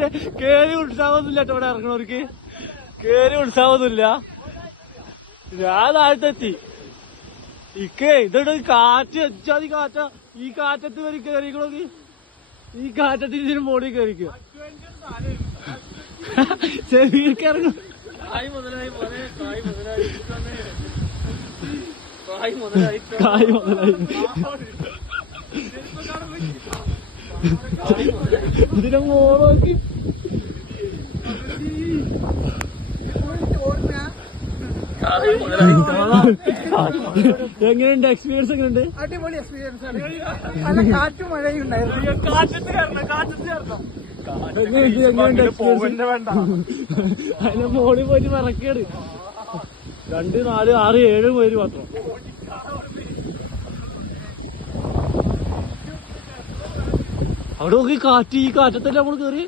കേറി കേറി ഉത്സാഹമൊന്നുമില്ല കേട്ടോ ഇവിടെ ഇറങ്ങണവർക്ക്. കേറി ഉത്സാഹമൊന്നുമില്ല. ഞാൻ താഴത്തെത്തി ഇക്കേ ഇതോട് കാറ്റ് വെച്ചാതി കാറ്റ ഈ കാറ്റത്ത് വരെ കയറിക്കണോക്ക് ഈ കാറ്റത്തിന് ഇതിന് മോളിൽ കയറിക്കോ ഇറങ്ങും കായ് മുതലായി കായ് മുതലായി എങ്ങനെയുണ്ട്? എക്സ്പീരിയൻസ് എങ്ങനെയുണ്ട്? അടിപൊളി എക്സ്പീരിയൻസ് ആണ്. നല്ല കാറ്റും മഴയും ഉണ്ടായിരുന്നു. കാറ്റത്ത് കയറണം കാറ്റത്ത് കയറണം എങ്ങനെയുണ്ട് എങ്ങനെയുണ്ട് experience? അതിന്റെ മോളിൽ പോയിട്ട് മറക്കേട് രണ്ട് നാല് ആറ് ഏഴ് പേര് മാത്രം. അവിടെ നോക്കി കാറ്റ് ഈ കാറ്റത്തല്ലേ നമ്മൾ കേറി